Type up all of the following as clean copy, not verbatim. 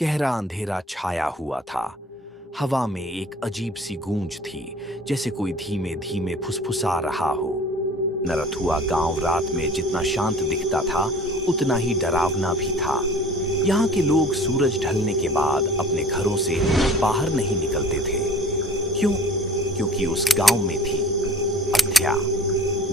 गहरा अंधेरा छाया हुआ था। हवा में एक अजीब सी गूंज थी, जैसे कोई धीमे धीमे फुसफुसा रहा हो। नरथुआ गांव रात में जितना शांत दिखता था, उतना ही डरावना भी था। यहाँ के लोग सूरज ढलने के बाद अपने घरों से बाहर नहीं निकलते थे। क्यों? क्योंकि उस गांव में थी अध्या।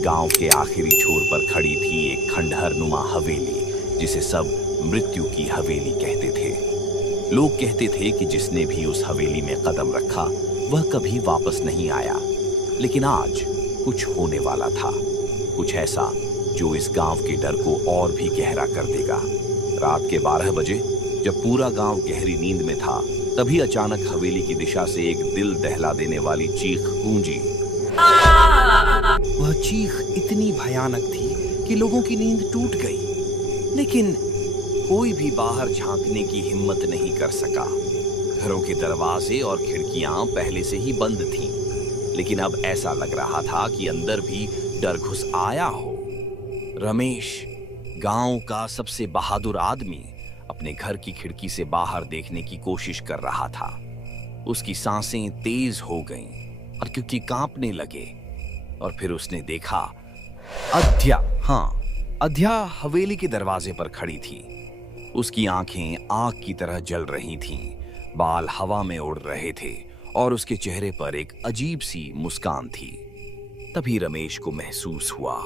गांव के आखिरी छोर पर खड़ी थी एक खंडहर नुमा हवेली, जिसे सब मृत्यु की हवेली कहते थे। लोग कहते थे कि जिसने भी उस हवेली में कदम रखा वह कभी वापस नहीं आया। लेकिन आज कुछ होने वाला था, कुछ ऐसा जो इस गांव के डर को और भी गहरा कर देगा। रात के 12 बजे जब पूरा गांव गहरी नींद में था, तभी अचानक हवेली की दिशा से एक दिल दहला देने वाली चीख गूंजी। वह चीख इतनी भयानक थी कि लोगों की नींद टूट गई, लेकिन कोई भी बाहर झांकने की हिम्मत नहीं कर सका। घरों के दरवाजे और खिड़कियां पहले से ही बंद थीं, लेकिन अब ऐसा लग रहा था कि अंदर भी डर घुस आया हो। रमेश, गांव का सबसे बहादुर आदमी, अपने घर की खिड़की से बाहर देखने की कोशिश कर रहा था। उसकी सांसें तेज हो गईं और क्योंकि कांपने लगे, और फिर उसने देखा अध्या हवेली के दरवाजे पर खड़ी थी। उसकी आंखें आग की तरह जल रही थीं, बाल हवा में उड़ रहे थे और उसके चेहरे पर एक अजीब सी मुस्कान थी। तभी रमेश को महसूस हुआ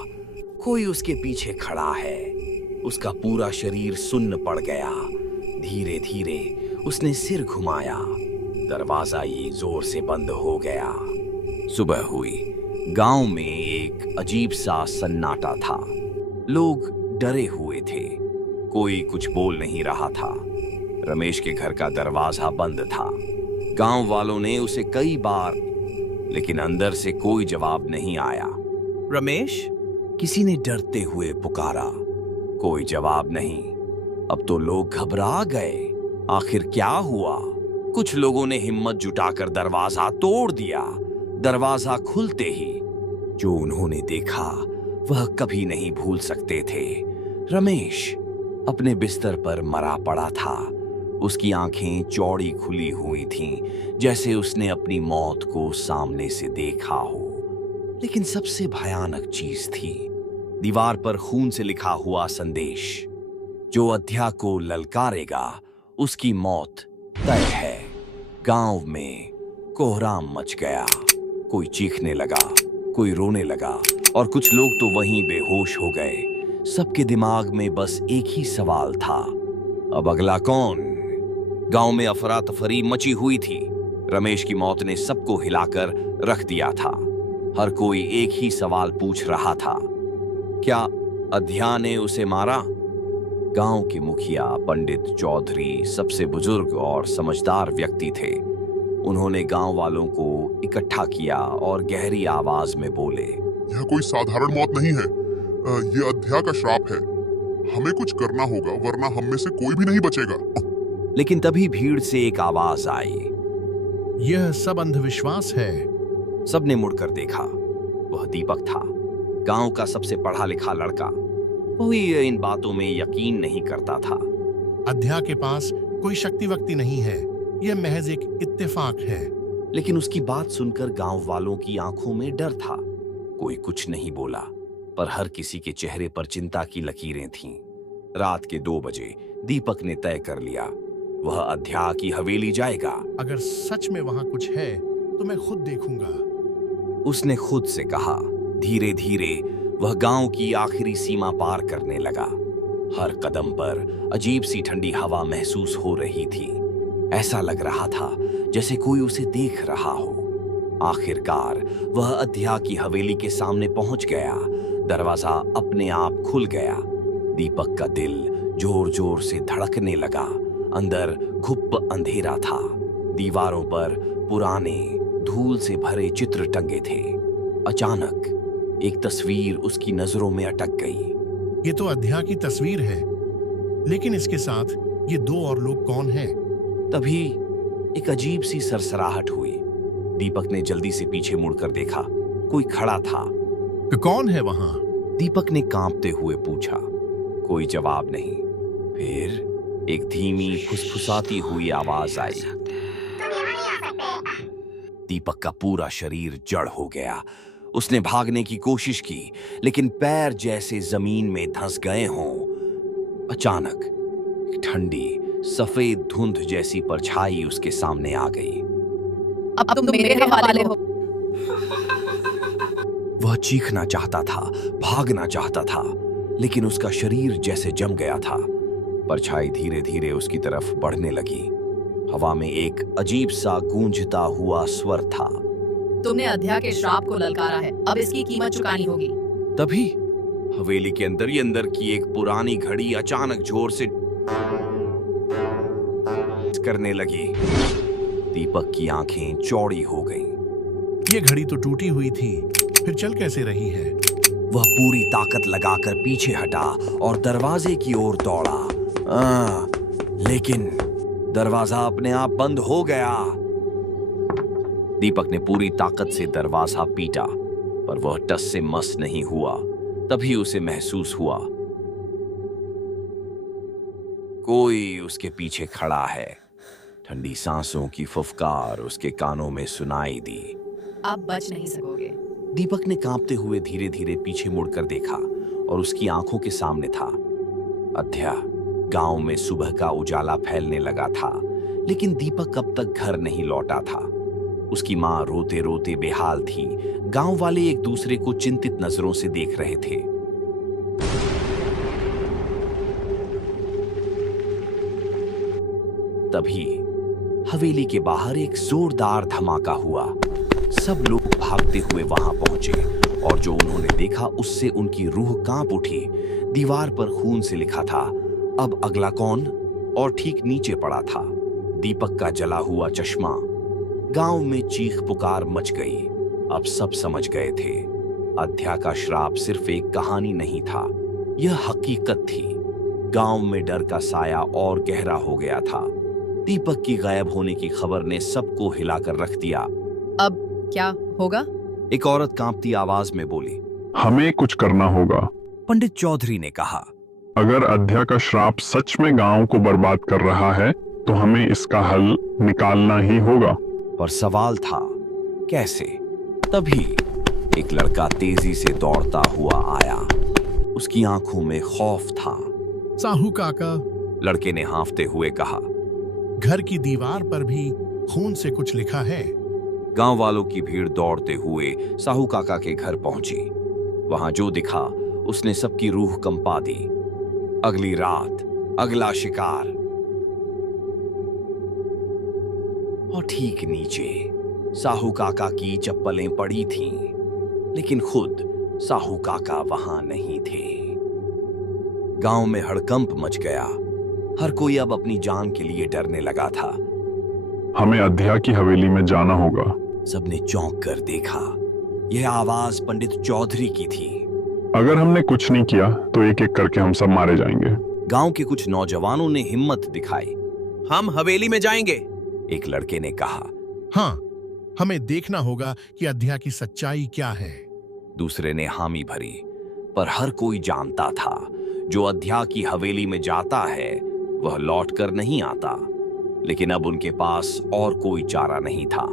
कोई उसके पीछे खड़ा है। उसका पूरा शरीर सुन्न पड़ गया। धीरे धीरे उसने सिर घुमाया। दरवाजा ये जोर से बंद हो गया। सुबह हुई। गांव में एक अजीब सा सन्नाटा था। लोग डरे हुए थे। कोई कुछ बोल नहीं रहा था। रमेश के घर का दरवाजा बंद था। गांव वालों ने उसे कई बार, लेकिन अंदर से कोई जवाब नहीं आया। रमेश, किसी ने डरते हुए पुकारा। कोई जवाब नहीं। अब तो लोग घबरा गए। आखिर क्या हुआ? कुछ लोगों ने हिम्मत जुटाकर दरवाजा तोड़ दिया। दरवाजा खुलते ही जो उन्होंने देखा वह कभी नहीं भूल सकते थे। रमेश अपने बिस्तर पर मरा पड़ा था। उसकी आंखें चौड़ी खुली हुई थीं, जैसे उसने अपनी मौत को सामने से देखा हो। लेकिन सबसे भयानक चीज थी दीवार पर खून से लिखा हुआ संदेश, जो अध्या को ललकारेगा उसकी मौत तय है। गांव में कोहराम मच गया। कोई चीखने लगा, कोई रोने लगा और कुछ लोग तो वहीं बेहोश हो गए। सबके दिमाग में बस एक ही सवाल था, अब अगला कौन? गांव में अफरा तफरी मची हुई थी। रमेश की मौत ने सबको हिलाकर रख दिया था। हर कोई एक ही सवाल पूछ रहा था, क्या अध्या ने उसे मारा? गांव के मुखिया पंडित चौधरी सबसे बुजुर्ग और समझदार व्यक्ति थे। उन्होंने गांव वालों को इकट्ठा किया और गहरी आवाज में बोले, यह कोई साधारण मौत नहीं है। ये अध्या का श्राप है। हमें कुछ करना होगा, वरना हम में से कोई भी नहीं बचेगा। लेकिन तभी भीड़ से एक आवाज आई, यह सब अंधविश्वास है। सबने मुड़कर देखा। वह दीपक था, गांव का सबसे पढ़ा लिखा लड़का। वही इन बातों में यकीन नहीं करता था। अध्या के पास कोई शक्ति वक्ति नहीं है, यह महज एक इत्तेफाक है। लेकिन उसकी बात सुनकर गांव वालों की आंखों में डर था। कोई कुछ नहीं बोला, पर हर किसी के चेहरे पर चिंता की लकीरें थीं। रात के 2 बजे दीपक ने तय कर लिया, वह अध्या की हवेली जाएगा। अगर सच में वहां कुछ है तो मैं खुद देखूंगा, उसने खुद से कहा। धीरे धीरे वह गांव की आखिरी सीमा पार करने लगा। हर कदम पर अजीब सी ठंडी हवा महसूस हो रही थी। ऐसा लग रहा था जैसे कोई उसे देख रहा हो। आखिरकार वह अध्या की हवेली के सामने पहुंच गया। दरवाजा अपने आप खुल गया। दीपक का दिल जोर जोर से धड़कने लगा। अंदर घुप अंधेरा था। दीवारों पर पुराने धूल से भरे चित्र टंगे थे। अचानक एक तस्वीर उसकी नजरों में अटक गई। ये तो अध्या की तस्वीर है, लेकिन इसके साथ ये 2 और लोग कौन हैं? तभी एक अजीब सी सरसराहट हुई। दीपक ने जल्दी से पीछे मुड़कर देखा। कोई खड़ा था। कौन है वहां? दीपक ने कांपते हुए पूछा। कोई जवाब नहीं। फिर एक धीमी फुसफुसाती हुई आवाज आई। दीपक का पूरा शरीर जड़ हो गया। उसने भागने की कोशिश की, लेकिन पैर जैसे जमीन में धंस गए हों। अचानक एक ठंडी सफेद धुंध जैसी परछाई उसके सामने आ गई। अब तुम मेरे हवाले हो। वह चीखना चाहता था, भागना चाहता था, लेकिन उसका शरीर जैसे जम गया था। परछाई धीरे धीरे उसकी तरफ बढ़ने लगी। हवा में एक अजीब सा गूंजता हुआ स्वर था। तुमने अध्या के श्राप को ललकारा है, अब इसकी कीमत चुकानी होगी। तभी हवेली के अंदर ही अंदर की एक पुरानी घड़ी अचानक जोर से करने लगी। दीपक की आंखें चौड़ी हो गईं। ये घड़ी तो टूटी हुई थी, फिर चल कैसे रही है? वह पूरी ताकत लगाकर पीछे हटा और दरवाजे की ओर दौड़ा। लेकिन दरवाजा अपने आप बंद हो गया। दीपक ने पूरी ताकत से दरवाजा पीटा, पर वह टस से मस नहीं हुआ। तभी उसे महसूस हुआ कोई उसके पीछे खड़ा है। ठंडी सांसों की फुफकार उसके कानों में सुनाई दी। आप बच नहीं सकोगे। दीपक ने कांपते हुए धीरे धीरे पीछे मुड़कर देखा और उसकी आंखों के सामने था अध्या। गांव में सुबह का उजाला फैलने लगा था, लेकिन दीपक अब तक घर नहीं लौटा था। उसकी मां रोते रोते बेहाल थी। गांव वाले एक दूसरे को चिंतित नजरों से देख रहे थे। तभी हवेली के बाहर एक जोरदार धमाका हुआ। सब लोग भागते हुए वहां पहुंचे और जो उन्होंने देखा उससे उनकी रूह कांप उठी। दीवार पर खून से लिखा था, अब अगला कौन? और ठीक नीचे पड़ा था दीपक का जला हुआ चश्मा। गांव में चीख पुकार मच गई। अब सब समझ गए थे, अध्या का श्राप सिर्फ एक कहानी नहीं था, यह हकीकत थी। गांव में डर का साया और गहरा हो गया था। दीपक की गायब होने की खबर ने सबको हिलाकर रख दिया। अब क्या होगा? एक औरत कांपती आवाज में बोली। हमें कुछ करना होगा। पंडित चौधरी ने कहा। अगर अध्या का श्राप सच में गांव को बर्बाद कर रहा है, तो हमें इसका हल निकालना ही होगा। पर सवाल था, कैसे? तभी एक लड़का तेजी से दौड़ता हुआ आया। उसकी आंखों में खौफ था। साहू काका। लड़के ने हांफते हुए कहा। घर की दीवार पर भी खून से कुछ लिखा है। गांव वालों की भीड़ दौड़ते हुए साहू काका के घर पहुंची। वहां जो दिखा उसने सबकी रूह कंपा दी। अगली रात अगला शिकार, और ठीक नीचे साहू काका की चप्पलें पड़ी थीं, लेकिन खुद साहू काका वहां नहीं थे। गांव में हड़कंप मच गया। हर कोई अब अपनी जान के लिए डरने लगा था। हमें अध्या की हवेली में जाना होगा। सबने चौंक कर देखा। यह आवाज पंडित चौधरी की थी। अगर हमने कुछ नहीं किया तो एक एक करके हम सब मारे जाएंगे। गांव के कुछ नौजवानों ने हिम्मत दिखाई। हम हवेली में जाएंगे, एक लड़के ने कहा। हाँ, हमें देखना होगा कि अध्या की सच्चाई क्या है। दूसरे ने हामी भरी। पर हर कोई जानता था, जो अध्या की हवेली में जाता है वह लौट कर नहीं आता। लेकिन अब उनके पास और कोई चारा नहीं था।